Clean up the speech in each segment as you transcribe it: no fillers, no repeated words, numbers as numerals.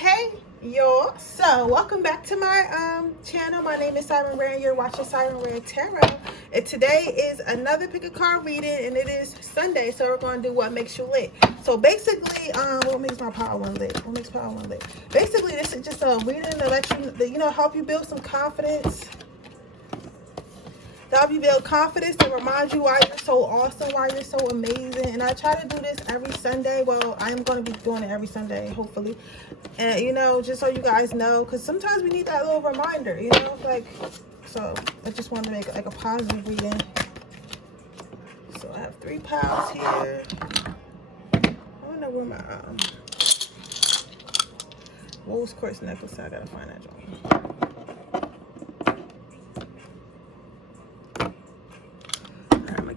Hey y'all, so welcome back to my channel. My name is Siren Redd and you're watching Siren Redd Tarot, and today is another pick a card reading, and it is Sunday, so we're going to do what makes you lit. So basically, what makes my power one lit? What makes power one lit? Basically, this is just a reading to let you help you build some confidence. To help you build confidence and remind you why you're so awesome, why you're so amazing. And I try to do this every Sunday. Well, I'm going to be doing it every Sunday, hopefully. And, just so you guys know, because sometimes we need that little reminder, so I just wanted to make it like a positive reading. So I have 3 piles here. I don't know where my rose quartz necklace is. I got to find that joint.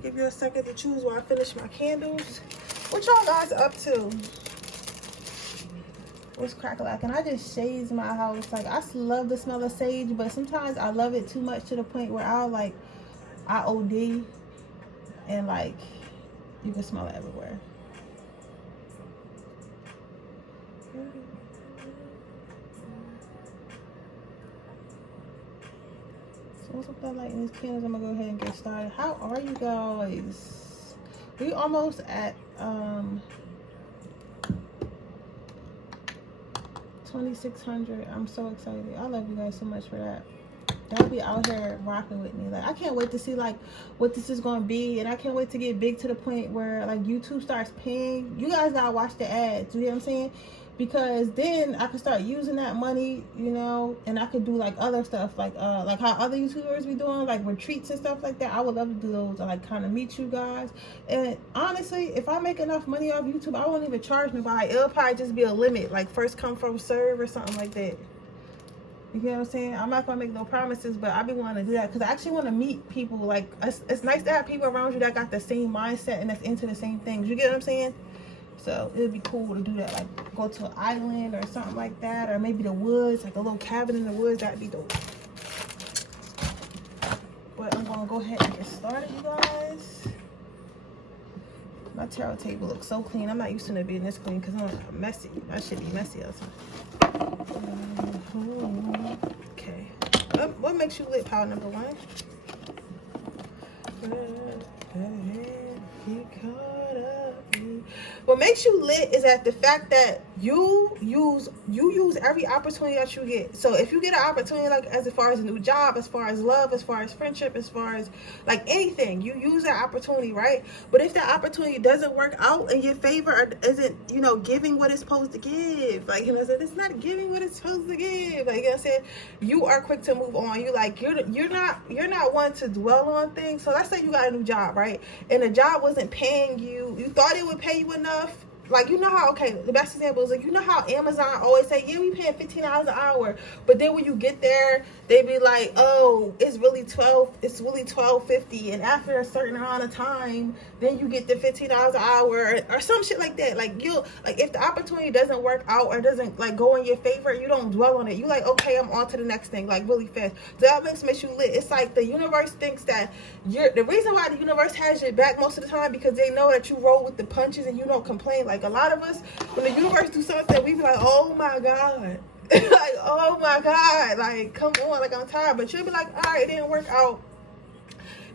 Give you a second to choose while I finish my candles. What y'all guys up to? What's crack-a-lackin'? I just shades my house. Like, I love the smell of sage, but sometimes I love it too much to the point where I OD, and like you can smell it everywhere. What's up with that light in these candles? I'm gonna go ahead and get started. How are you guys? We almost at 2600. I'm so excited. I love you guys so much for that. Y'all be out here rocking with me. Like, I can't wait to see like what this is gonna be, and I can't wait to get big to the point where like YouTube starts paying. You guys gotta watch the ads. You know what I'm saying? Because then I can start using that money, and I could do like other stuff, like how other YouTubers be doing, like retreats and stuff like that. I would love to do those, and like kind of meet you guys. And honestly, if I make enough money off YouTube, I won't even charge nobody. It'll probably just be a limit, like first come first serve or something like that. You get what I'm saying? I'm not gonna make no promises, but I be wanting to do that because I actually want to meet people. Like, it's nice to have people around you that got the same mindset and that's into the same things. You get what I'm saying? So it'd be cool to do that, like go to an island or something like that, or maybe the woods, like a little cabin in the woods. That'd be dope. But I'm gonna go ahead and get started, you guys. My tarot table looks so clean. I'm not used to it being this clean because I'm messy. I should be messy outside. Okay. What makes you lit? Pile number 1. What makes you lit is that the fact that you use every opportunity that you get. So if you get an opportunity, like as far as a new job, as far as love, as far as friendship, as far as like anything, you use that opportunity, right? But if that opportunity doesn't work out in your favor, or isn't giving what it's supposed to give, like it's not giving what it's supposed to give. Like I said, you are quick to move on. You're not one to dwell on things. So let's say you got a new job, right? And the job wasn't paying you. You thought it would pay you enough. Like, the best example is like, how Amazon always say, yeah, we paying $15 an hour, but then when you get there, they be like, oh, it's really $12.50, and after a certain amount of time, then you get the $15 an hour or some shit like that. Like, if the opportunity doesn't work out or doesn't like go in your favor, you don't dwell on it. You like, okay, I'm on to the next thing, like really fast. So that makes you lit. It's like the universe thinks that the reason why the universe has your back most of the time, because they know that you roll with the punches and you don't complain. Like, a lot of us, when the universe do something, we be like, oh my God. Like, oh my God, like, come on, like, I'm tired. But you'll be like, all right, it didn't work out.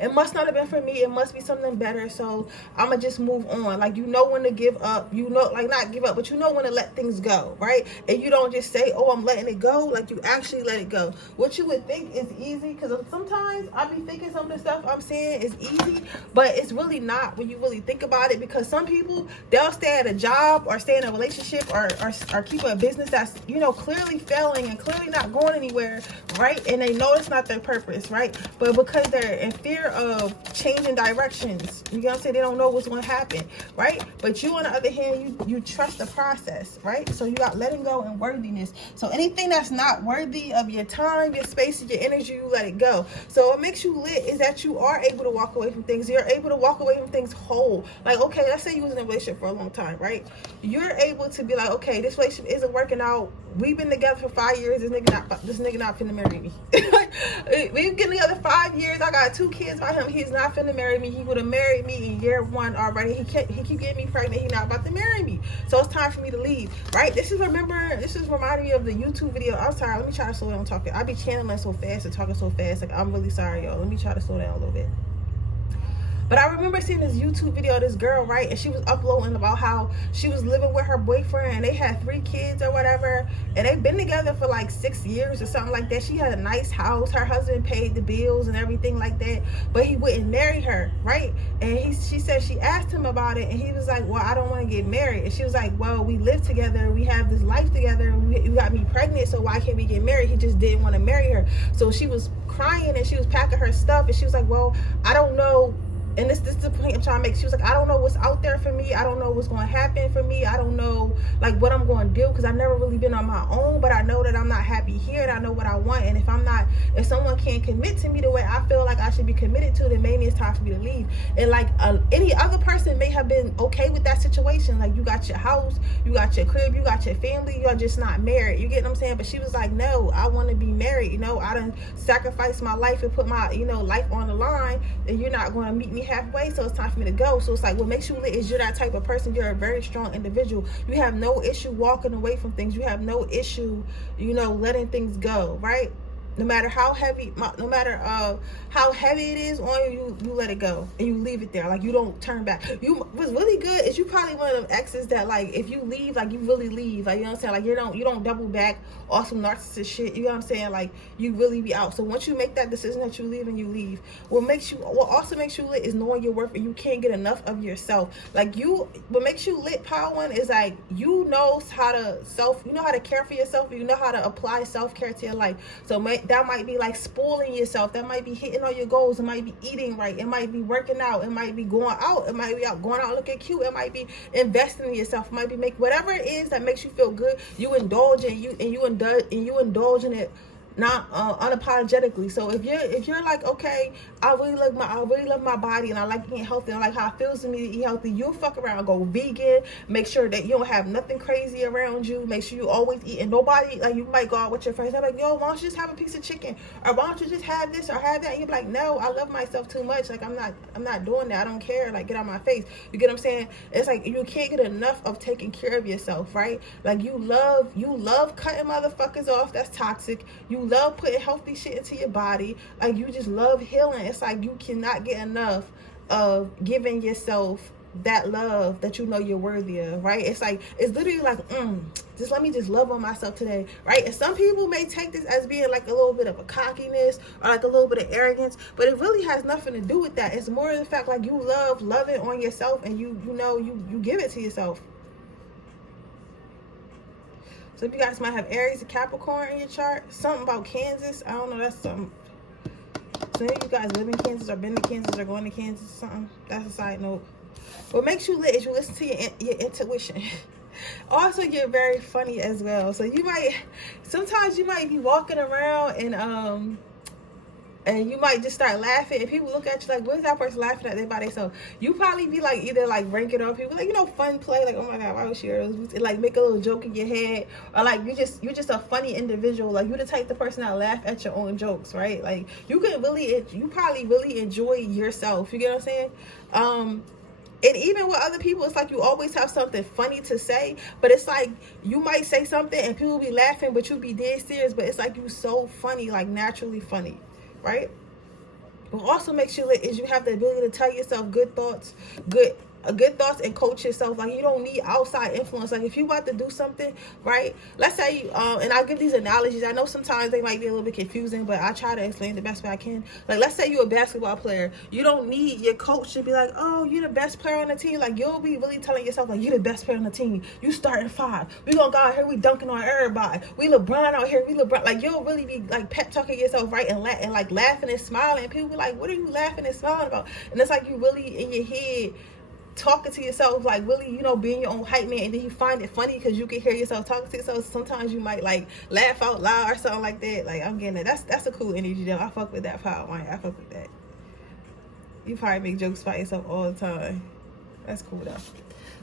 It must not have been for me. It must be something better. So I'm going to just move on. Like, when to give up. Like, not give up, but when to let things go, right? And you don't just say, oh, I'm letting it go. Like, you actually let it go. What you would think is easy, because sometimes I be thinking some of the stuff I'm saying is easy, but it's really not when you really think about it. Because some people, they'll stay at a job or stay in a relationship or keep a business that's, clearly failing and clearly not going anywhere, right? And they know it's not their purpose, right? But because they're in fear of changing directions, you know what I'm saying, they don't know what's going to happen, right? But you, on the other hand, you trust the process, right? So you got letting go and worthiness. So anything that's not worthy of your time, your space, and your energy, you let it go. So what makes you lit is that you are able to walk away from things. You're able to walk away from things whole. Like, okay, let's say you was in a relationship for a long time, right? You're able to be like, okay, this relationship isn't working out. We've been together for 5 years. This nigga not finna marry me. We've been together 5 years. I got 2 kids by him. He's not finna marry me. He would have married me in year 1 already. He keep getting me pregnant. He not about to marry me. So it's time for me to leave, right? This is reminding me of the YouTube video. I'm sorry. Let me try to slow down talking. I be channeling so fast and talking so fast. Like, I'm really sorry, y'all. Let me try to slow down a little bit. But I remember seeing this YouTube video of this girl, right? And she was uploading about how she was living with her boyfriend and they had 3 kids or whatever. And they've been together for like 6 years or something like that. She had a nice house. Her husband paid the bills and everything like that. But he wouldn't marry her, right? And she said she asked him about it. And he was like, well, I don't want to get married. And she was like, well, we live together. We have this life together. You got me pregnant. So why can't we get married? He just didn't want to marry her. So she was crying and she was packing her stuff. And she was like, well, I don't know. And this is the point I'm trying to make. She was like, I don't know what's out there for me. I don't know what's going to happen for me. I don't know like what I'm going to do because I've never really been on my own. But I know that I'm not happy here and I know what I want. And if someone can't commit to me the way I feel like I should be committed to, then maybe it's time for me to leave. And like any other person may have been okay with that situation. Like you got your house, you got your crib, you got your family. You're just not married. You get what I'm saying? But she was like, no, I want to be married. You know, I done sacrificed my life and put my, life on the line. And you're not going to meet me halfway, so it's time for me to go. So it's like what makes you lit is you're that type of person. You're a very strong individual. You have no issue walking away from things. You have no issue, letting things go, right? No matter how heavy, how heavy it is on you, you let it go and you leave it there. Like you don't turn back. What's really good is you probably one of them exes that like if you leave, like you really leave. Like you know what I'm saying? Like you don't double back on some narcissist shit. You know what I'm saying? Like you really be out. So once you make that decision that you leave and you leave, what also makes you lit is knowing your worth and you can't get enough of yourself. Like what makes you lit, Power One, is like you know how to care for yourself. You know how to apply self-care to your life. So that might be like spoiling yourself. That might be hitting all your goals. It might be eating right. It might be working out. It might be going out. It might be going out looking cute. It might be investing in yourself. It might be whatever it is that makes you feel good. You indulge in you indulge in it not unapologetically. So if you're like, okay, I really love my body and I like eating healthy, I like how it feels to me to eat healthy, you'll fuck around, go vegan, make sure that you don't have nothing crazy around you, make sure you always eat, and nobody, like you might go out with your friends, they're like, yo, why don't you just have a piece of chicken, or why don't you just have this or have that, and you're like, no, I love myself too much, like I'm not doing that, I don't care, like get out my face. You get what I'm saying? It's like you can't get enough of taking care of yourself, right? Like you love cutting motherfuckers off, that's toxic. You love putting healthy shit into your body. Like you just love healing. It's like you cannot get enough of giving yourself that love that you know you're worthy of, right? It's like, it's literally like, just let me just love on myself today, right? And some people may take this as being like a little bit of a cockiness or like a little bit of arrogance, but it really has nothing to do with that. It's more of the fact like you love it on yourself, and you give it to yourself. So if you guys might have Aries or Capricorn in your chart, something about Kansas, I don't know, that's something. So if you guys live in Kansas or been to Kansas or going to Kansas or something, that's a side note. What makes you lit is you listen to your intuition. Also, you're very funny as well. So sometimes you might be walking around and you might just start laughing, and people look at you like, what is that person laughing at? They by themselves. You probably be like either like ranking up people, like fun play, like, oh my god, why was she like make a little joke in your head, or like you're just a funny individual. Like you're the type of person that laugh at your own jokes, right? Like you probably really enjoy yourself. You get what I'm saying? And even with other people, it's like you always have something funny to say, but it's like you might say something and people be laughing, but you be dead serious. But it's like you so funny, like naturally funny, right? What also makes you lit is you have the ability to tell yourself good thoughts, and coach yourself. Like you don't need outside influence. Like if you about to do something, right? Let's say and I'll give these analogies. I know sometimes they might be a little bit confusing, but I try to explain the best way I can. Like let's say you're a basketball player. You don't need your coach to be like, oh, you're the best player on the team. Like you'll be really telling yourself like, you're the best player on the team. You starting 5. We gonna go out here, we dunking on everybody. We LeBron out here, we LeBron. Like you'll really be like pep talking yourself, right? And like laughing and smiling. And people be like, what are you laughing and smiling about? And it's like you really in your head talking to yourself, like really, being your own hype man, and then you find it funny because you can hear yourself talking to yourself. Sometimes you might like laugh out loud or something like that. Like I'm getting that. That's a cool energy though. I fuck with that Power One. I fuck with that. You probably make jokes about yourself all the time. That's cool though.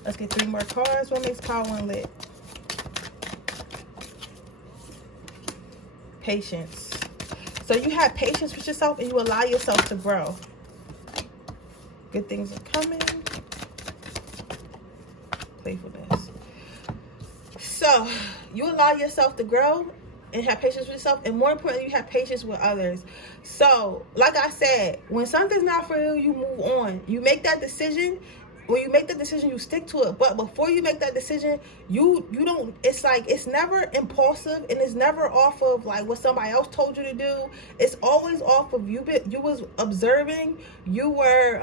Let's get 3 more cards. What makes Power One lit? Patience. So you have patience with yourself and you allow yourself to grow. Good things are coming. Playfulness. So you allow yourself to grow and have patience with yourself, and more importantly, you have patience with others. So like I said, when something's not for you, you move on. You make that decision. When you make the decision, you stick to it. But before you make that decision, you don't, it's like, it's never impulsive, and it's never off of like what somebody else told you to do. It's always off of you was observing, you were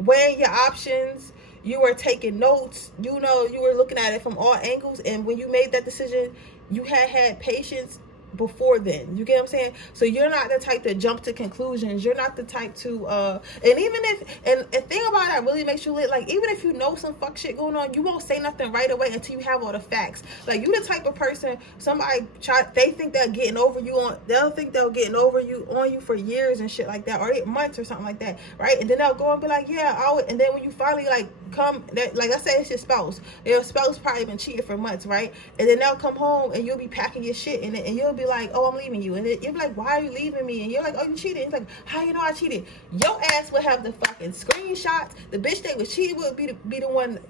weighing your options, you were taking notes, you know, you were looking at it from all angles. And when you made that decision, you had patience before then. You get what I'm saying? So you're not the type to jump to conclusions. You're not the type to and even if, and the thing about that really makes you lit, like, even if you know some fuck shit going on, you won't say nothing right away until you have all the facts. Like, you the type of person, somebody they think they're getting over you on, they'll think they're getting over you on you for years and shit like that, or 8 months or something like that, right? And then they'll go and be like, yeah, and then when you finally like come, like I said, it's your spouse. Your spouse probably been cheating for months, right? And then they'll come home and you'll be packing your shit and you'll be like, oh, I'm leaving you. And you'll be like, why are you leaving me? And you're like, oh, you cheated. It's like, how you know I cheated? Your ass would have the fucking screenshots. The bitch that was cheating would be the one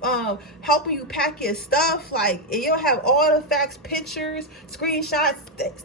helping you pack your stuff. Like, and you'll have all the facts, pictures, screenshots,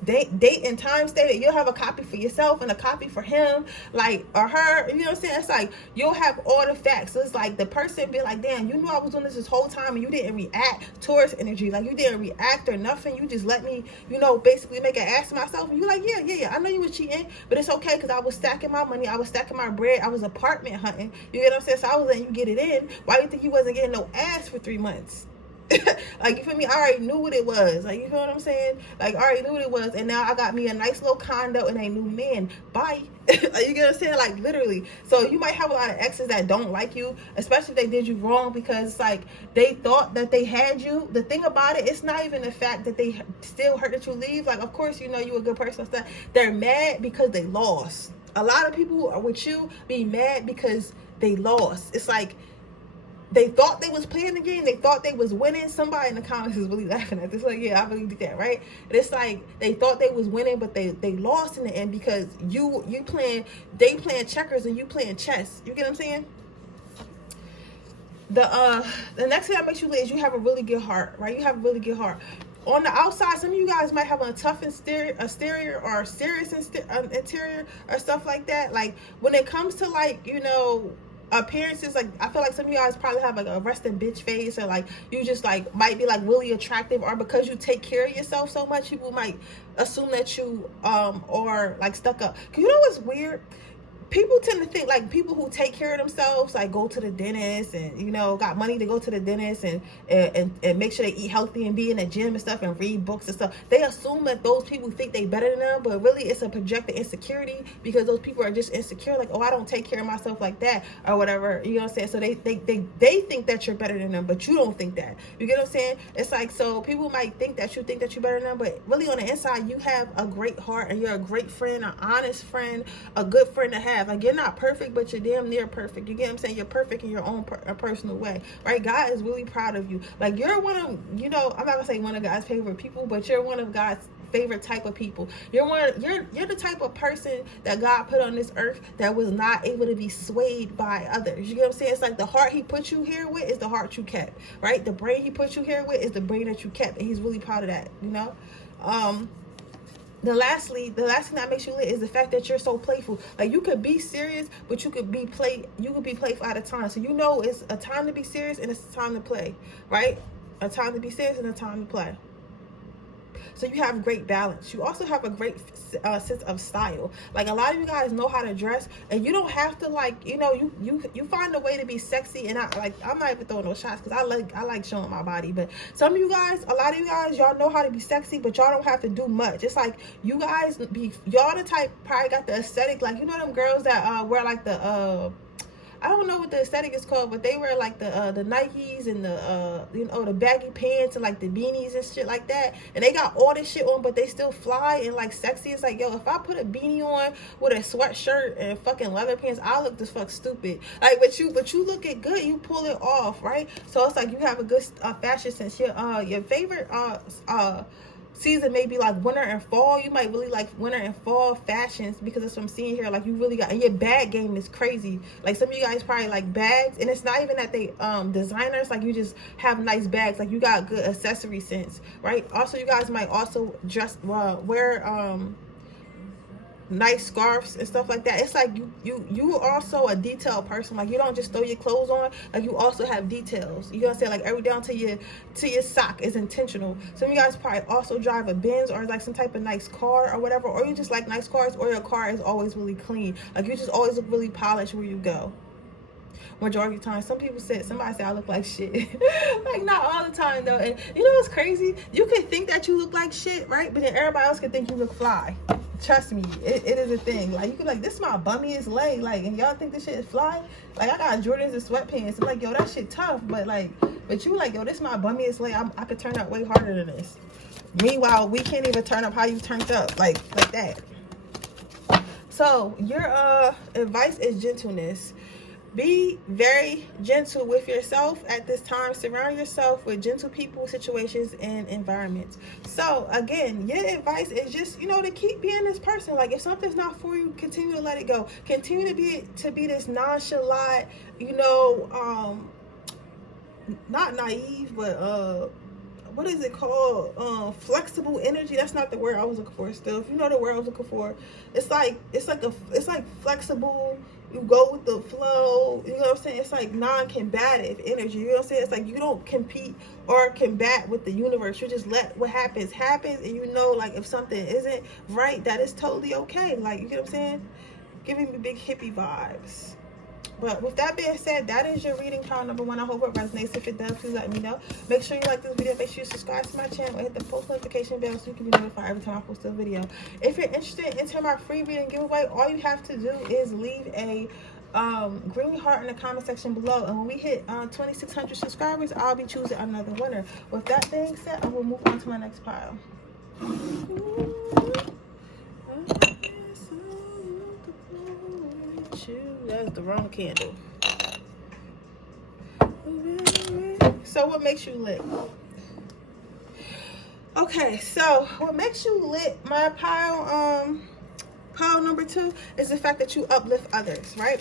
date and time stated. You'll have a copy for yourself and a copy for him, like, or her. You know what I'm saying? It's like, you'll have all the facts. So it's like the person be like, damn, you knew I was doing this whole time and you didn't react towards energy. Like, you didn't react or nothing. You just let me, you know, basically make an ass of myself. And you're like, yeah, I know you were cheating, but it's okay because I was stacking my money. I was stacking my bread. I was apartment hunting. You get what I'm saying? So I was letting you get it in. Why do you think you wasn't getting no ass for 3 months? Like, you feel me? I already knew what it was. Like, you feel what I'm saying? Like, I already knew what it was. And now I got me a nice little condo and a new man. Bye. Like, you get what I'm saying? Like, literally. So you might have a lot of exes that don't like you, especially if they did you wrong, because it's like they thought that they had you. The thing about it, it's not even the fact that they still hurt that you leave. Like, of course, you know you a good person and stuff. They're mad because they lost. A lot of people are with you being mad because they lost. It's like, they thought they was playing the game. They thought they was winning. Somebody in the comments is really laughing at this. Like, yeah, I really did that, right? And it's like they thought they was winning, but they lost in the end because they playing checkers and you playing chess. You get what I'm saying? The next thing that makes you lit is you have a really good heart, right? You have a really good heart. On the outside, some of you guys might have a tough exterior or serious interior or stuff like that. Like, when it comes to, like, you know, appearances, like, I feel like some of you guys probably have like a resting bitch face, or like you just like might be like really attractive, or because you take care of yourself so much, people might assume that you are like stuck up. Cause you know what's weird? People tend to think like people who take care of themselves, like go to the dentist and, you know, got money to go to the dentist and make sure they eat healthy and be in the gym and stuff and read books and stuff. They assume that those people think they better than them, but really it's a projected insecurity because those people are just insecure. Like, oh, I don't take care of myself like that or whatever. You know what I'm saying? So they think that you're better than them, but you don't think that. You get what I'm saying? It's like, so people might think that you're better than them, but really on the inside you have a great heart and you're a great friend, an honest friend, a good friend to have. Like, you're not perfect, but you're damn near perfect. You get what I'm saying? You're perfect in your own personal way, right? God is really proud of you. Like, you're one of, you know, I'm not gonna say one of God's favorite people, but you're one of God's favorite type of people. You're the type of person that God put on this earth that was not able to be swayed by others. You get what I'm saying? It's like the heart he put you here with is the heart you kept, right? The brain he put you here with is the brain that you kept, and he's really proud of that, you know? The last thing that makes you lit is the fact that you're so playful. Like, you could be serious, but you could be playful at a time. So you know it's a time to be serious and it's a time to play, right? A time to be serious and a time to play. So you have great balance. You also have a great sense of style. Like, a lot of you guys know how to dress, and you don't have to, like, you know, you find a way to be sexy. And I'm not even throwing no shots because I like showing my body. But some of you guys, a lot of you guys, y'all know how to be sexy, but y'all don't have to do much. It's like y'all the type probably got the aesthetic, like, you know them girls that wear like the I don't know what the aesthetic is called, but they wear like the Nikes and the you know, the baggy pants and like the beanies and shit like that, and they got all this shit on, but they still fly and like sexy. It's like, yo, if I put a beanie on with a sweatshirt and fucking leather pants, I look this fuck stupid. Like, but you look it good. You pull it off, right? So it's like you have a good fashion sense. Your favorite season may be like winter and fall. You might really like winter and fall fashions, because that's what I'm seeing here. Like you really got, and your bag game is crazy. Like some of you guys probably like bags, and it's not even that they designers, like you just have nice bags, like you got good accessory sense, right? Also, you guys might also wear nice scarves and stuff like that. It's like you are also a detailed person. Like you don't just throw your clothes on, like you also have details. You know what I'm saying? Like every down to your sock is intentional. Some of you guys probably also drive a Benz or like some type of nice car or whatever, or you just like nice cars, or your car is always really clean. Like you just always look really polished where you go. Majority of the time, somebody said I look like shit. Like not all the time though. And you know what's crazy? You could think that you look like shit, right? But then everybody else could think you look fly. Trust me, it is a thing. Like you could like, this is my bummiest leg, like, and y'all think this shit is fly. Like I got Jordans and sweatpants. I'm like, yo, that shit tough. But you like, yo, this is my bummiest leg. I could turn up way harder than this. Meanwhile, we can't even turn up how you turned up, like that. So your advice is gentleness. Be very gentle with yourself at this time. Surround yourself with gentle people, situations, and environments. So again, your advice is just, to keep being this person. Like if something's not for you, continue to let it go. Continue to be this nonchalant, not naive, but what is it called? Flexible energy. That's not the word I was looking for. Still, if you know the word I was looking for, it's like flexible. You go with the flow. You know what I'm saying? It's like non-combative energy. You know what I'm saying? It's like you don't compete or combat with the universe. You just let what happens, and like if something isn't right, that is totally okay. Like, you get what I'm saying? Giving me big hippie vibes. But with that being said, that is your reading pile number 1. I hope it resonates. If it does, please let me know. Make sure you like this video. Make sure you subscribe to my channel and hit the post notification bell so you can be notified every time I post a video. If you're interested in entering my free reading giveaway, all you have to do is leave a green heart in the comment section below. And when we hit 2,600 subscribers, I'll be choosing another winner. With that being said, I will move on to my next pile. That's the wrong candle. So what makes you lit? Okay, so what makes you lit, my pile number 2, is the fact that you uplift others, right?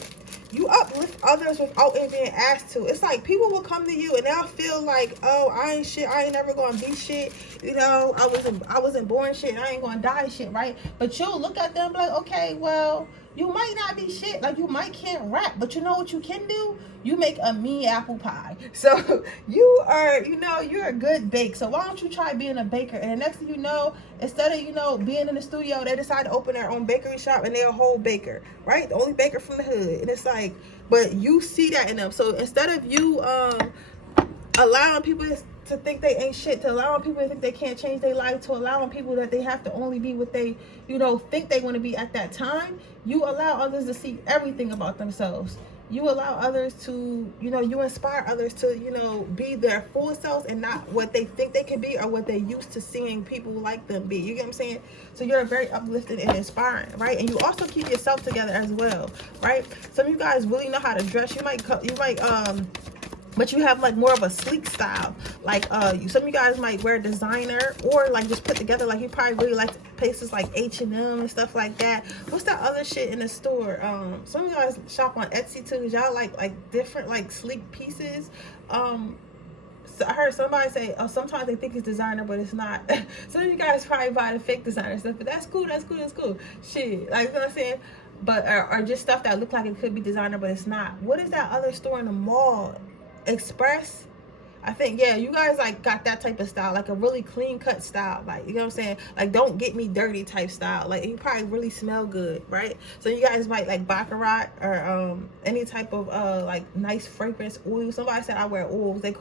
You uplift others without it being asked to. It's like people will come to you and they'll feel like, oh, I ain't shit, I ain't never gonna be shit, I wasn't born shit, I ain't gonna die shit, right? But you'll look at them and be like, okay, well, you might not be shit, like you might can't rap, but you know what you can do? You make a mean apple pie. So you are, you're a good bake. So why don't you try being a baker? And the next thing you know, instead of, being in the studio, they decide to open their own bakery shop and they're a whole baker, right? The only baker from the hood. And it's like, but you see that in them. So instead of you allowing people to think they ain't shit, to allowing people to think they can't change their life, to allowing people that they have to only be what they, think they want to be at that time, you allow others to see everything about themselves. You allow others to, you inspire others to, be their full selves and not what they think they can be or what they're used to seeing people like them be. You get what I'm saying? So you're very uplifting and inspiring, right? And you also keep yourself together as well, right? Some of you guys really know how to dress. But you have like more of a sleek style. Like some of you guys might wear designer or like just put together. Like you probably really like places like H&M and stuff like that. What's that other shit in the store? Some of you guys shop on Etsy too. Y'all like different like sleek pieces. So I heard somebody say, oh, sometimes they think it's designer, but it's not. Some of you guys probably buy the fake designer stuff, but that's cool. Shit, like, you know what I'm saying? But or just stuff that look like it could be designer, but it's not. What is that other store in the mall? Express, I think. Yeah, you guys like got that type of style, like a really clean cut style, like, you know what I'm saying, like don't get me dirty type style. Like you probably really smell good, right? So you guys might like baccarat or any type of like nice fragrance oil. Somebody said I wear oils, they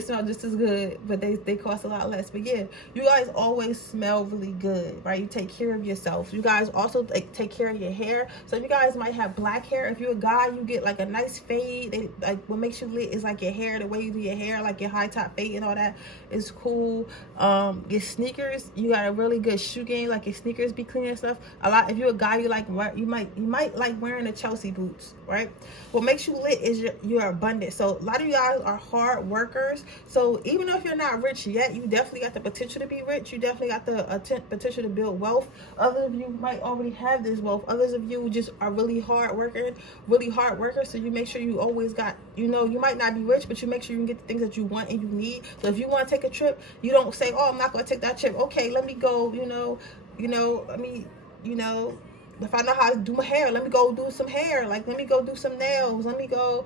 smell just as good, but they cost a lot less. But yeah, you guys always smell really good, right? You take care of yourself. You guys also take care of your hair. So you guys might have black hair. If you're a guy, you get like a nice fade. Like what makes you lit is like your hair, the way you do your hair, like your high top fade and all that is cool. Your sneakers, you got a really good shoe game, like your sneakers be clean and stuff. A lot, if you're a guy, you might like wearing the Chelsea boots, right? What makes you lit is you're abundant. So a lot of you guys are hard workers. So even though if you're not rich yet, you definitely got the potential to be rich. You definitely got the potential to build wealth. Others of you might already have this wealth. Others of you just are really hard workers. So you make sure you always got, you might not be rich, but you make sure you can get the things that you want and you need. So if you want to take a trip, you don't say, oh, I'm not going to take that trip. Okay, let me go, if I know how to do my hair, let me go do some hair. Like, let me go do some nails. Let me go,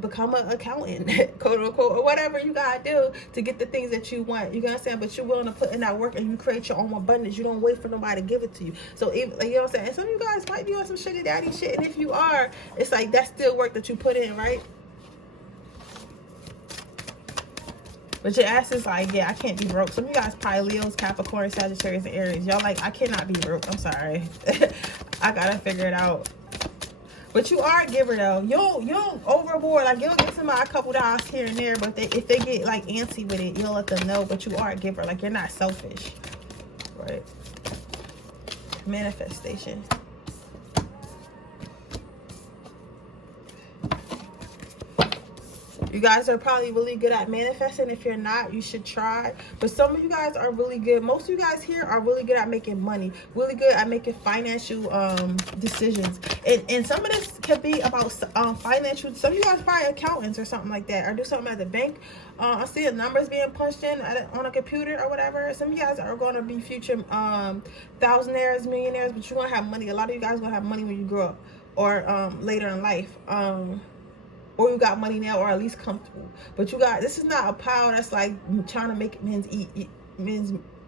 become an accountant, quote unquote, or whatever you gotta do to get the things that you want. You know what I'm saying? But you're willing to put in that work and you create your own abundance. You don't wait for nobody to give it to you. So, you know what I'm saying? And some of you guys might be on some sugar daddy shit. And if you are, it's like that's still work that you put in, right? But your ass is like, yeah, I can't be broke. Some of you guys probably Leos, Capricorn, Sagittarius, and Aries. Y'all like, I cannot be broke. I'm sorry. I gotta figure it out. But you are a giver though. You'll overboard. Like, you'll get somebody a couple dollars here and there. But if they get like antsy with it, you'll let them know. But you are a giver. Like, you're not selfish. Right? Manifestation. You guys are probably really good at manifesting. If you're not, you should try. But some of you guys are really good. Most of you guys here are really good at making money. Really good at making financial decisions. And some of this could be about financial. Some of you guys are probably accountants or something like that. Or do something at the bank. I see the numbers being punched in on a computer or whatever. Some of you guys are going to be future thousandaires, millionaires. But you're going to have money. A lot of you guys are going to have money when you grow up. Or later in life. Or you got money now, or at least comfortable. But you got, this is not a pile that's like trying to make men's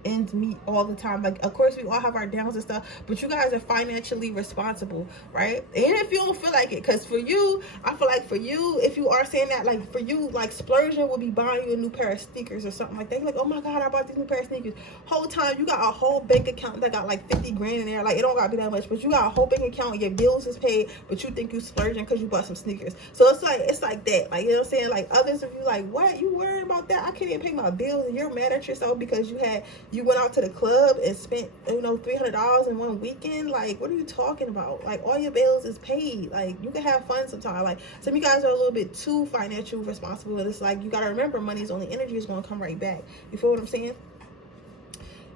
ends meet all the time. Like, of course we all have our downs and stuff, but you guys are financially responsible, right? And if you don't feel like it, because for you, I feel like for you, if you are saying that, like for you, like splurging will be buying you a new pair of sneakers or something like that. You're like, oh my god, I bought this new pair of sneakers. Whole time you got a whole bank account that got like 50 grand in there. Like, it don't gotta be that much, but you got a whole bank account, your bills is paid, but you think you splurging because you bought some sneakers. So it's like that. Like, you know what I'm saying? Like, others of you like, what, you worried about that? I can't even pay my bills, and you're mad at yourself because you went out to the club and spent, $300 in one weekend. Like, what are you talking about? Like, all your bills is paid. Like, you can have fun sometimes. Like, some of you guys are a little bit too financially responsible. And it's like, you got to remember, money is only energy, is going to come right back. You feel what I'm saying?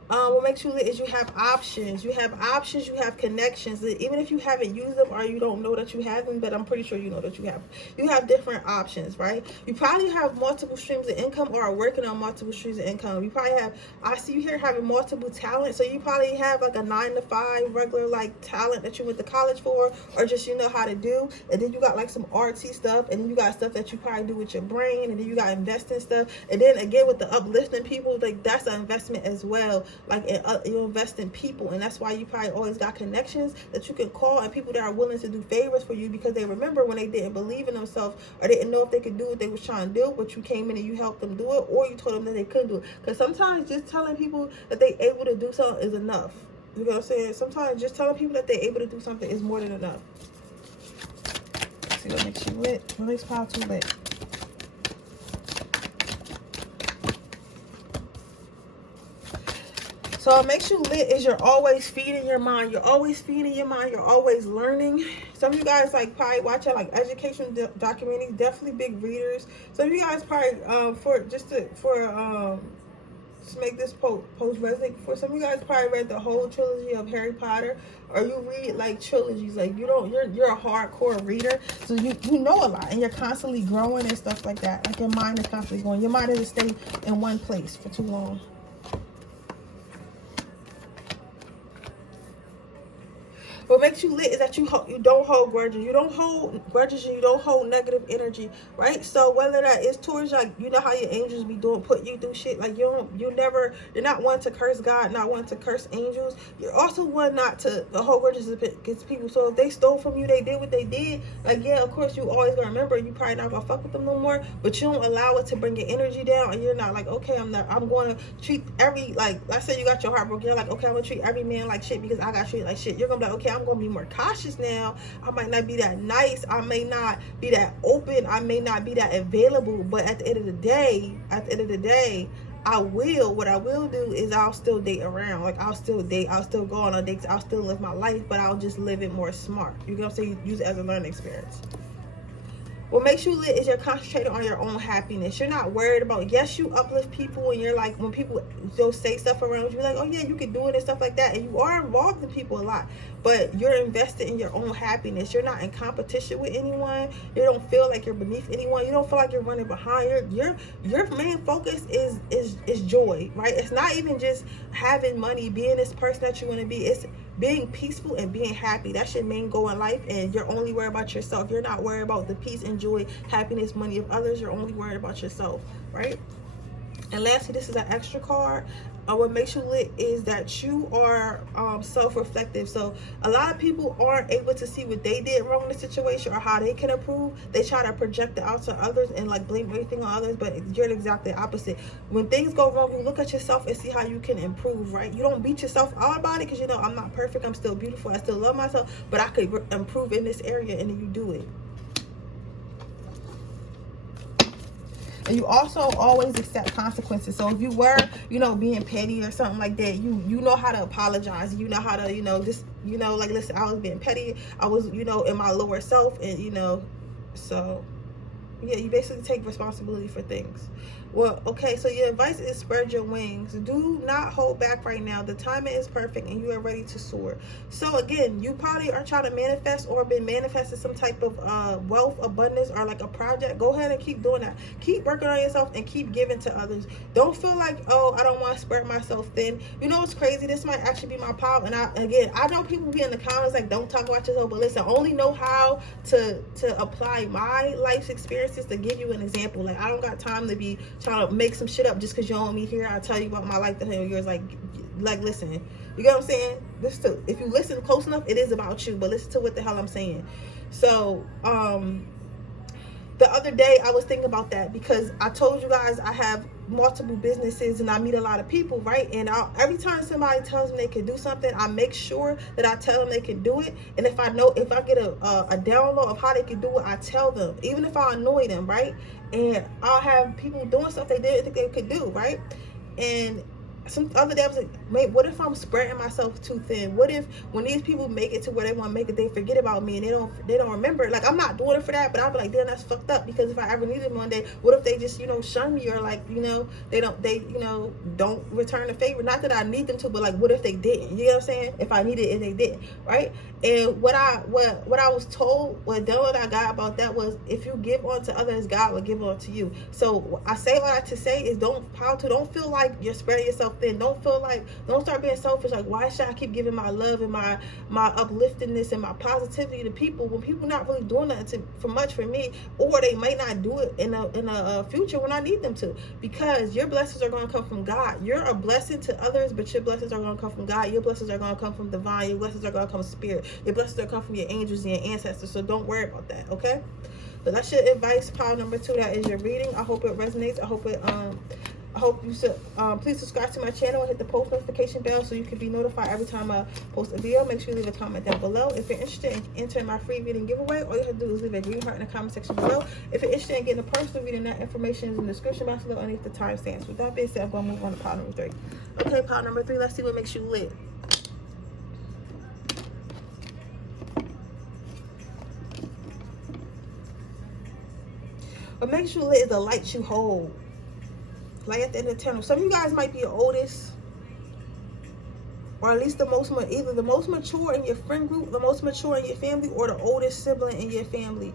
What makes you lit is you have options. You have connections. Even if you haven't used them or you don't know that you have them, but I'm pretty sure you know that you have different options, right? You probably have multiple streams of income or are working on multiple streams of income. You probably have, I see you here having multiple talents. So you probably have like a 9-to-5 regular like talent that you went to college for, or just you know how to do. And then you got like some artsy stuff, and then you got stuff that you probably do with your brain, and then you got investing stuff. And then again with the uplifting people, like that's an investment as well. Like, you invest in people, and that's why you probably always got connections that you can call, and people that are willing to do favors for you because they remember when they didn't believe in themselves or they didn't know if they could do what they was trying to do, but you came in and you helped them do it, or you told them that they couldn't do it. Because sometimes just telling people that they able to do something is enough. You know what I'm saying? Sometimes just telling people that they're able to do something is more than enough. Let's see what makes you lit. What makes pile 2 lit? So what makes you lit is you're always feeding your mind. You're always feeding your mind. You're always learning. Some of you guys like probably watching like education documentaries. Definitely big readers. Some of you guys probably to make this post resonate, for some of you guys probably read the whole trilogy of Harry Potter, or you read like trilogies. Like, you're a hardcore reader, so you know a lot, and you're constantly growing and stuff like that. Like, your mind is constantly going. Your mind doesn't stay in one place for too long. What makes you lit is that you don't hold grudges. You don't hold grudges, and you don't hold negative energy, right? So whether that is towards, like, you know how your angels be putting you through shit. Like, you're not one to curse God, not one to curse angels. You're also one not to hold grudges against people. So if they stole from you, they did what they did. Like, yeah, of course you always gonna remember. You probably not gonna fuck with them no more, but you don't allow it to bring your energy down. And you're not like, okay, I'm gonna treat every, like, let's say you got your heart broken. You're like, okay, I'm gonna treat every man like shit because I got treated like shit. You're gonna be like, okay, I'm I'm going to be more cautious now. I might not be that nice. I may not be that open. I may not be that available. But at the end of the day, what I will do is I'll still date around. Like, I'll still date, I'll still go on dates, I'll still live my life, but I'll just live it more smart. You know what I'm saying? Use it as a learning experience. What makes you lit is you're concentrating on your own happiness. You're not worried about, yes, you uplift people, and you're like, when people don't say stuff around you, you're like, oh yeah, you can do it and stuff like that. And you are involved in people a lot, but you're invested in your own happiness. You're not in competition with anyone. You don't feel like you're beneath anyone. You don't feel like you're running behind. Your main focus is joy, right? It's not even just having money, being this person that you want to be. It's being peaceful and being happy. That's your main goal in life, and you're only worried about yourself. You're not worried about the peace and joy, happiness, money of others. You're only worried about yourself, right? And lastly, this is an extra card. What makes you lit is that you are self-reflective. So a lot of people aren't able to see what they did wrong in the situation or how they can improve. They try to project it out to others and like blame everything on others, but you're exactly the opposite. When things go wrong, you look at yourself and see how you can improve, right? You don't beat yourself out about it, because you know, I'm not perfect, I'm still beautiful, I still love myself, but I could improve in this area, and then you do it. And you also always accept consequences. So if you were, you know, being petty or something like that, you know how to apologize. You know how to, you know, just, you know, like, listen, I was being petty. I was, you know, in my lower self, and, you know, so yeah, you basically take responsibility for things. Well, okay, so your advice is spread your wings. Do not hold back right now. The timing is perfect, and you are ready to soar. So again, you probably are trying to manifest or been manifesting some type of wealth, abundance, or like a project. Go ahead and keep doing that. Keep working on yourself and keep giving to others. Don't feel like, oh, I don't want to spread myself thin. You know what's crazy? This might actually be my power. And I know people be in the comments like, don't talk about yourself, but listen, I only know how to apply my life's experiences to give you an example. Like, I don't got time to be trying to make some shit up just because you don't me here. I'll tell you about my life, the hell yours. Like listen, you get what I'm saying? If you listen close enough, it is about you, but listen to what the hell I'm saying. So the other day I was thinking about that, because I told you guys I have multiple businesses and I meet a lot of people, right? And every time somebody tells me they can do something, I make sure that I tell them they can do it. And if I get a download of how they can do it, I tell them, even if I annoy them, right? And I'll have people doing stuff they didn't think they could do, right? And some other day I was like, wait, what if I'm spreading myself too thin? What if when these people make it to where they want to make it, they forget about me and they don't remember? Like, I'm not doing it for that, but I'll be like, damn, that's fucked up, because if I ever need them one day, what if they just, you know, shun me, or like, you know, they don't return the favor? Not that I need them to, but like, what if they didn't? You know what I'm saying? If I needed it and they didn't, right? And what I was told, what I got about that was, if you give on to others, God will give on to you. So I say all that to say is, don't feel like you're spreading yourself thin. Don't start being selfish. Like, why should I keep giving my love and my upliftingness and my positivity to people when people not really doing nothing for much for me, or they might not do it in a future when I need them to? Because your blessings are going to come from God. You're a blessing to others, but your blessings are going to come from God. Your blessings are going to come from divine. Your blessings are going to come from spirit. Your blessings are going to come from your angels and your ancestors. So don't worry about that, okay? But that's your advice, pile number 2. That is your reading. I hope it resonates. I hope you should please subscribe to my channel and hit the post notification bell so you can be notified every time I post a video. Make sure you leave a comment down below. If you're interested in entering my free reading giveaway, all you have to do is leave a green heart in the comment section below. If you're interested in getting a personal reading, that information is in the description box below underneath the timestamps. With that being said, I'm going to move on to pile number 3. Okay, pile number 3. Let's see what makes you lit. What makes you lit is the light you hold. Like at the end of the tunnel. Some of you guys might be your oldest, or at least either the most mature in your friend group, the most mature in your family, or the oldest sibling in your family,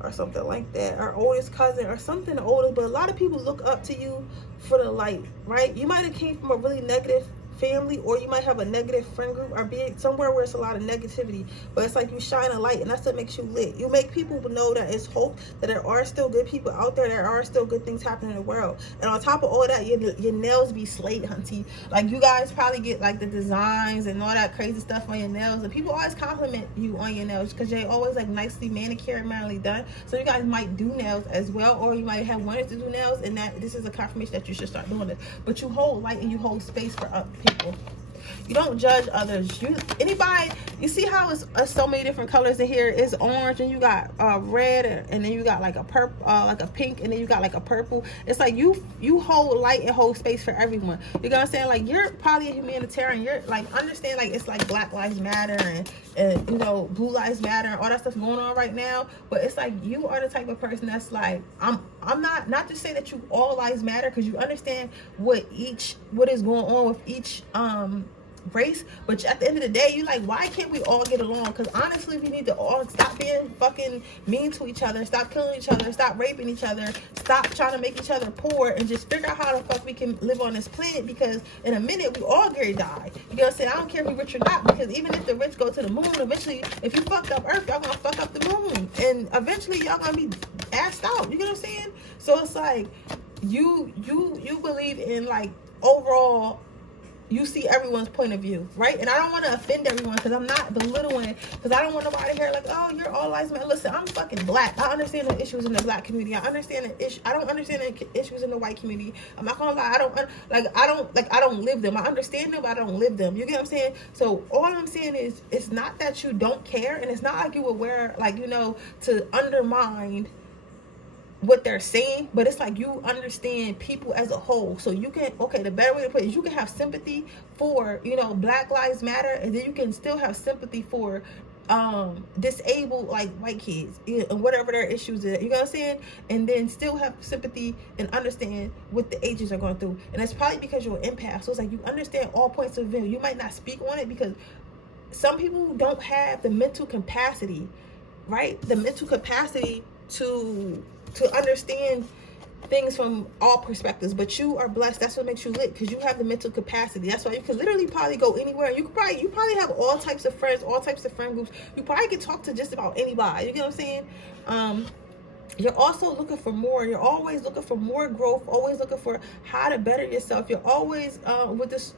or something like that, or oldest cousin, or something older. But a lot of people look up to you for the light, right? You might have came from a really negative family, or you might have a negative friend group, or be somewhere where it's a lot of negativity, but it's like you shine a light, and that's what makes you lit. You make people know that it's hope, that there are still good people out there, there are still good things happening in the world. And on top of all that, your nails be slayed, hunty. Like, you guys probably get like the designs and all that crazy stuff on your nails, and people always compliment you on your nails because they always like nicely manicured, manually done. So you guys might do nails as well, or you might have wanted to do nails, and that this is a confirmation that you should start doing it. But you hold light and you hold space for other people. You don't judge others. You see how it's so many different colors in here. It's orange, and you got red, and then you got like a purple, like a pink, and then you got like a purple. It's like you hold light and hold space for everyone. You know what I'm saying? Like, you're probably a humanitarian. You're like, understand, like, it's like Black Lives Matter and you know, Blue Lives Matter and all that stuff going on right now. But it's like, you are the type of person that's like, I'm not to say that you all lives matter, because you understand what is going on with each race, but at the end of the day, you like, why can't we all get along? Because honestly, we need to all stop being fucking mean to each other, stop killing each other, stop raping each other, stop trying to make each other poor, and just figure out how the fuck we can live on this planet. Because in a minute, we all gonna die. You know what I'm saying? I don't care if you're rich or not, because even if the rich go to the moon, eventually, if you fucked up Earth, y'all gonna fuck up the moon, and eventually y'all gonna be assed out. You know what I'm saying? So it's like, you believe in, like, overall, you see everyone's point of view, right? And I don't want to offend everyone, because I'm not belittling, because I don't want nobody to hear like, oh, you're all lives matter. Listen, I'm fucking Black. I understand the issues in the Black community. I understand I don't understand the issues in the white community. I'm not gonna lie. I don't live them. I understand them, but I don't live them. You get what I'm saying? So all I'm saying is, it's not that you don't care, and it's not like you would wear, like, you know, to undermine what they're saying, but it's like, you understand people as a whole. So you can, okay, the better way to put it is, you can have sympathy for, you know, Black Lives Matter, and then you can still have sympathy for disabled, like, white kids, and whatever their issues is, you know what I'm saying? And then still have sympathy and understand what the ages are going through. And it's probably because you're an empath, so it's like, you understand all points of view. You might not speak on it, because some people don't have the mental capacity, right? The mental capacity to understand things from all perspectives. But you are blessed. That's what makes you lit, because you have the mental capacity. That's why you can literally probably go anywhere. You probably have all types of friends, all types of friend groups. You probably can talk to just about anybody. You get what I'm saying? You're also looking for more. You're always looking for more growth, always looking for how to better yourself. You're always with this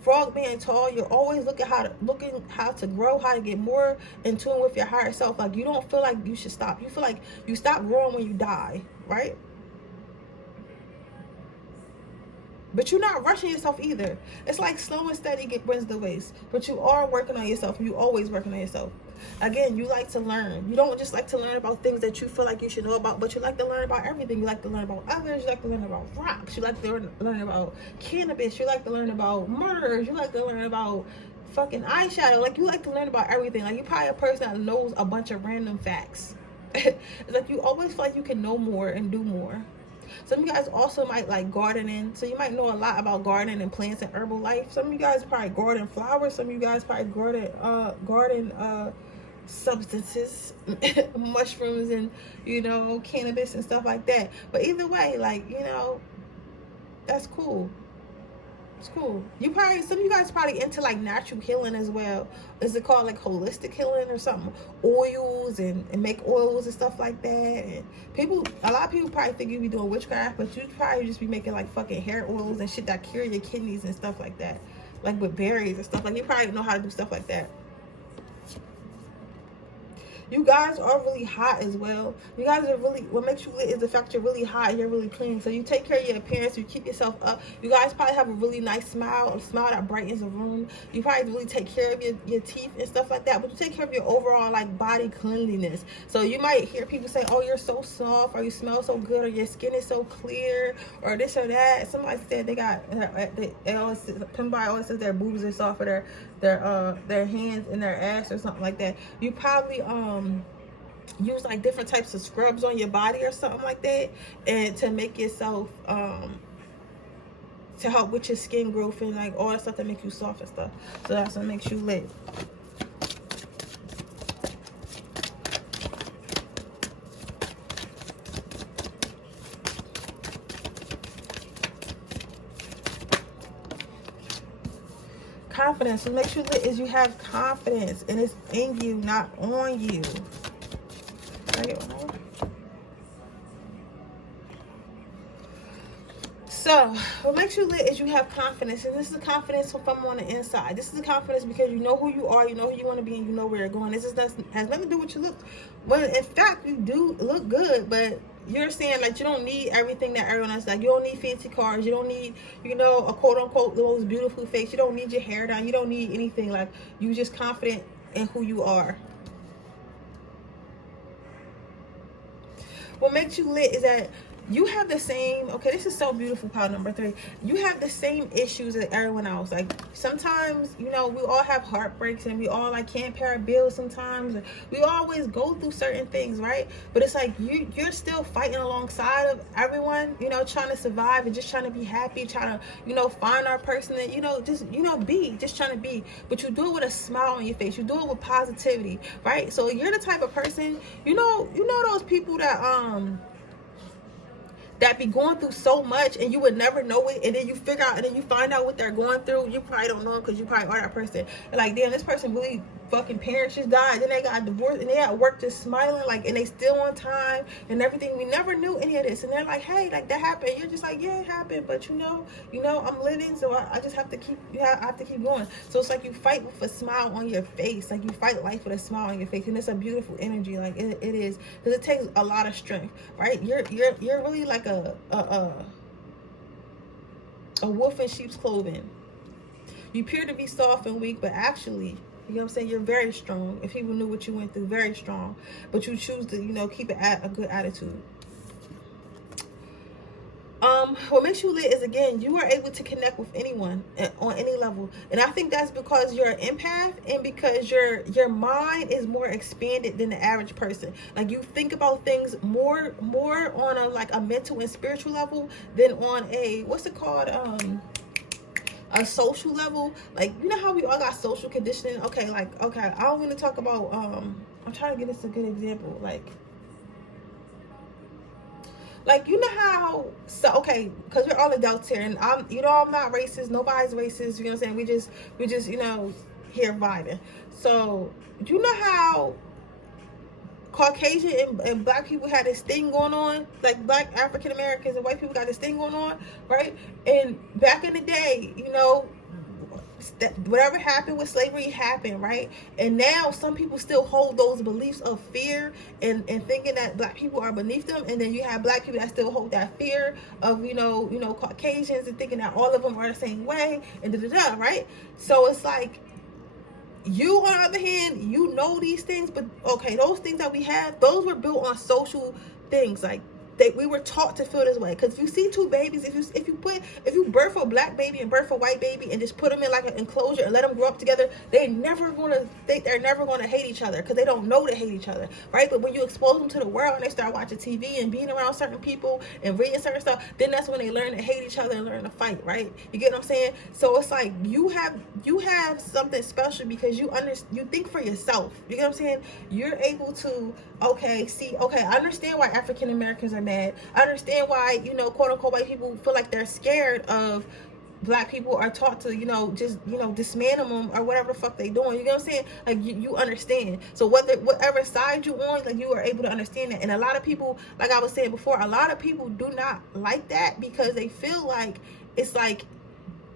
frog being tall, you're always looking how to grow, how to get more in tune with your higher self. Like, you don't feel like you should stop. You feel like you stop growing when you die, right? But you're not rushing yourself either. It's like slow and steady wins the race. But you are working on yourself. You always working on yourself. Again, you like to learn. You don't just like to learn about things that you feel like you should know about, but you like to learn about everything. You like to learn about others. You like to learn about rocks. You like to learn about cannabis. You like to learn about murders. You like to learn about fucking eyeshadow. Like, you like to learn about everything. Like, you're probably a person that knows a bunch of random facts. It's like, you always feel like you can know more and do more. Some of you guys also might like gardening, so you might know a lot about gardening and plants and herbal life. Some of you guys probably garden flowers. Some of you guys probably garden substances, mushrooms, and, you know, cannabis and stuff like that. But either way, like, you know, that's cool. It's cool. Some of you guys probably into like natural healing as well. Is it called like holistic healing or something? Oils and make oils and stuff like that. And a lot of people probably think you be doing witchcraft, but you probably just be making like fucking hair oils and shit that cure your kidneys and stuff like that. Like with berries and stuff. Like, you probably know how to do stuff like that. You guys are really hot as well. You guys are really, what makes you lit is the fact you're really hot and you're really clean. So you take care of your appearance, you keep yourself up. You guys probably have a really nice smile, a smile that brightens the room. You probably really take care of your teeth and stuff like that. But you take care of your overall like body cleanliness. So you might hear people say, oh, you're so soft, or you smell so good, or your skin is so clear, or this or that. Somebody said somebody always says their boobs are soft, or their hands and their ass or something like that. You probably use like different types of scrubs on your body or something like that, and to make yourself to help with your skin growth and like all that stuff that makes you soft and stuff. So that's what makes you lit. Confidence. What makes you lit is you have confidence, and it's in you, not on you. So what makes you lit is you have confidence, and this is a confidence from on the inside. This is a confidence because you know who you are, you know who you want to be, and you know where you're going. This has nothing to do with you look. Well, in fact, you do look good, but you're saying like you don't need everything that everyone else, like you don't need fancy cars, you don't need, you know, a quote unquote the most beautiful face, you don't need your hair done, you don't need anything. Like you just confident in who you are. What makes you lit is that you have the same, okay, this is so beautiful, pile number 3. You have the same issues as everyone else. Like sometimes, you know, we all have heartbreaks and we all like can't pay our bills sometimes. We always go through certain things, right? But it's like you're still fighting alongside of everyone, you know, trying to survive and just trying to be happy, trying to, you know, find our person that, you know, just, you know, just trying to be. But you do it with a smile on your face. You do it with positivity, right? So you're the type of person, you know those people that be going through so much and you would never know it, and then you figure out and then you find out what they're going through. You probably don't know them because you probably are that person. And like, damn, this person really fucking parents just died, then they got divorced, and they at work just smiling, like, and they still on time and everything. We never knew any of this, and they're like, hey, like that happened. You're just like, yeah, it happened, but you know I'm living, so I just have to keep, I have to keep going. So it's like you fight with a smile on your face, like you fight life with a smile on your face, and it's a beautiful energy. Like it is, because it takes a lot of strength, right? You're really like a wolf in sheep's clothing. You appear to be soft and weak, but actually, you know what I'm saying, you're very strong. If people knew what you went through, very strong. But you choose to, you know, keep a good attitude. What makes you lit is, again, you are able to connect with anyone on any level. And I think that's because you're an empath, and because your mind is more expanded than the average person. Like you think about things more on a like a mental and spiritual level than on a, what's it called, a social level. Like, you know how we all got social conditioning? Okay, I don't want to talk about I'm trying to get this a good example. Like you know how, so okay, because we're all adults here, and I'm not racist, nobody's racist, you know what I'm saying, we just you know, here vibing. So you know how Caucasian and black people had this thing going on, like black African Americans and white people got this thing going on, right? And back in the day, you know, that whatever happened with slavery happened, right? And now some people still hold those beliefs of fear and thinking that black people are beneath them, and then you have black people that still hold that fear of you know Caucasians, and thinking that all of them are the same way, and right? So it's like, you on the other hand, you know these things, but okay, those things that we have, those were built on social things. Like we were taught to feel this way. Because if you see two babies, if you birth a black baby and birth a white baby and just put them in like an enclosure and let them grow up together, they're never going to hate each other, because they don't know to hate each other, right? But when you expose them to the world and they start watching TV and being around certain people and reading certain stuff, then that's when they learn to hate each other and learn to fight, right? You get what I'm saying? So it's like you have something special because you think for yourself. You get what I'm saying? You're able to, okay, I understand why African Americans are mad. I understand why, you know, quote unquote white people feel like they're scared of black people, are taught to, you know, just, you know, dismantle them or whatever the fuck they doing. You know what I'm saying? Like you understand. So whatever side you on, like you are able to understand that. And a lot of people, like I was saying before, a lot of people do not like that because they feel like it's like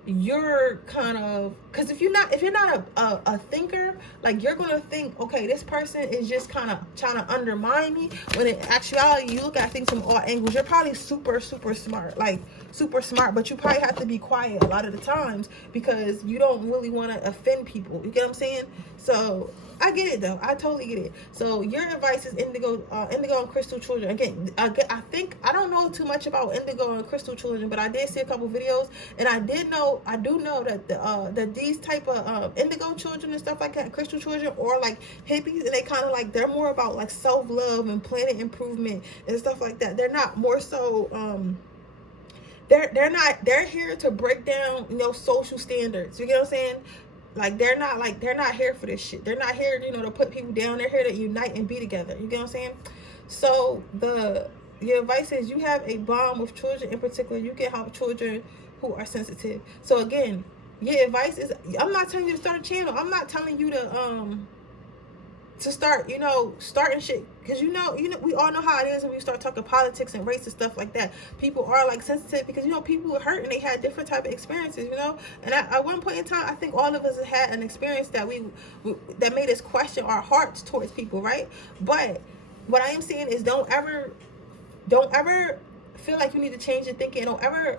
you're kind of, because if you're not a thinker, like you're gonna think, okay, this person is just kind of trying to undermine me, when in actuality you look at things from all angles. You're probably super smart, like super smart, but you probably have to be quiet a lot of the times because you don't really want to offend people. You get what I'm saying? So I get it though. I totally get it. So your advice is indigo and crystal children. Again, I think I don't know too much about indigo and crystal children, but I did see a couple videos, and I do know that that these type of indigo children and stuff like that, crystal children, or like hippies, and they kind of like, they're more about like self-love and planet improvement and stuff like that. They're not more so they're here to break down, you know, social standards. You get what I'm saying? Like they're not here for this shit. They're not here, you know, to put people down. They're here to unite and be together. You get what I'm saying? So your advice is, you have a bond with children in particular. You can help children who are sensitive. So again, your advice is, I'm not telling you to start a channel. I'm not telling you to start, you know, starting shit, because you know we all know how it is when we start talking politics and race and stuff like that. People are like sensitive because, you know, people were hurt and they had different type of experiences, you know. And at one point in time, I think all of us had an experience that that made us question our hearts towards people, right? But what I am saying is, don't ever don't ever feel like you need to change your thinking. Don't ever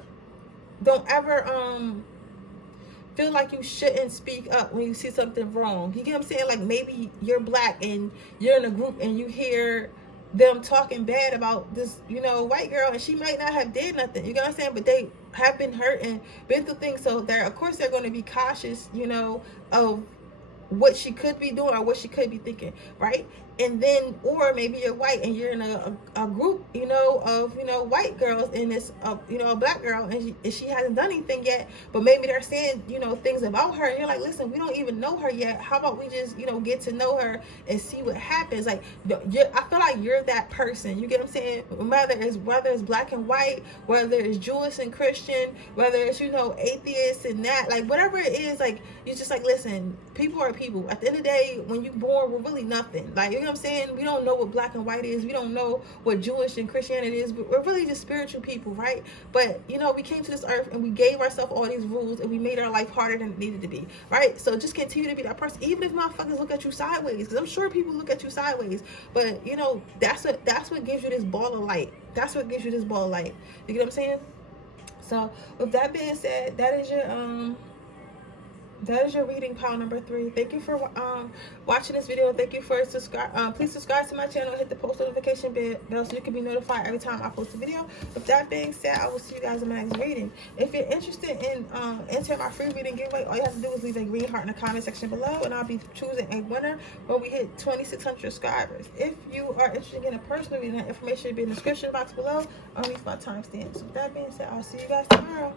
feel like you shouldn't speak up when you see something wrong. You get what I'm saying? Like, maybe you're black and you're in a group and you hear them talking bad about this, white girl, and she might not have did nothing. You get what I'm saying? But they have been hurt and been through things, so of course they're going to be cautious, of what she could be doing or what she could be thinking, right? And then, or maybe you're white and you're in a group, of, white girls, and it's a black girl, and she hasn't done anything yet, but maybe they're saying, things about her, and you're like, listen, we don't even know her yet. How about we just, get to know her and see what happens? Like, I feel like you're that person. You get what I'm saying? Whether it's black and white, whether it's Jewish and Christian, whether it's, atheist and that, like, whatever it is, like, you're just like, listen, people are people. At the end of the day, when you're born, we're really nothing. Like, you know what I'm saying? We don't know what black and white is. We don't know what Jewish and Christianity is. We're really just spiritual people, right? But, we came to this earth and we gave ourselves all these rules and we made our life harder than it needed to be, right? So just continue to be that person, even if motherfuckers look at you sideways, because I'm sure people look at you sideways. But, that's what gives you this ball of light. That's what gives you this ball of light. You get what I'm saying? So, with that being said, that is your reading pile number 3. Thank you for watching this video. Thank you for subscribe. Please subscribe to my channel and hit the post notification bell so you can be notified every time I post a video. With that being said, I will see you guys in my next reading. If you're interested in entering my free reading giveaway, all you have to do is leave a green heart in the comment section below, and I'll be choosing a winner when we hit 2,600 subscribers. If you are interested in a personal reading, that information will be in the description box below. I'll leave my timestamps. With that being said, I'll see you guys tomorrow.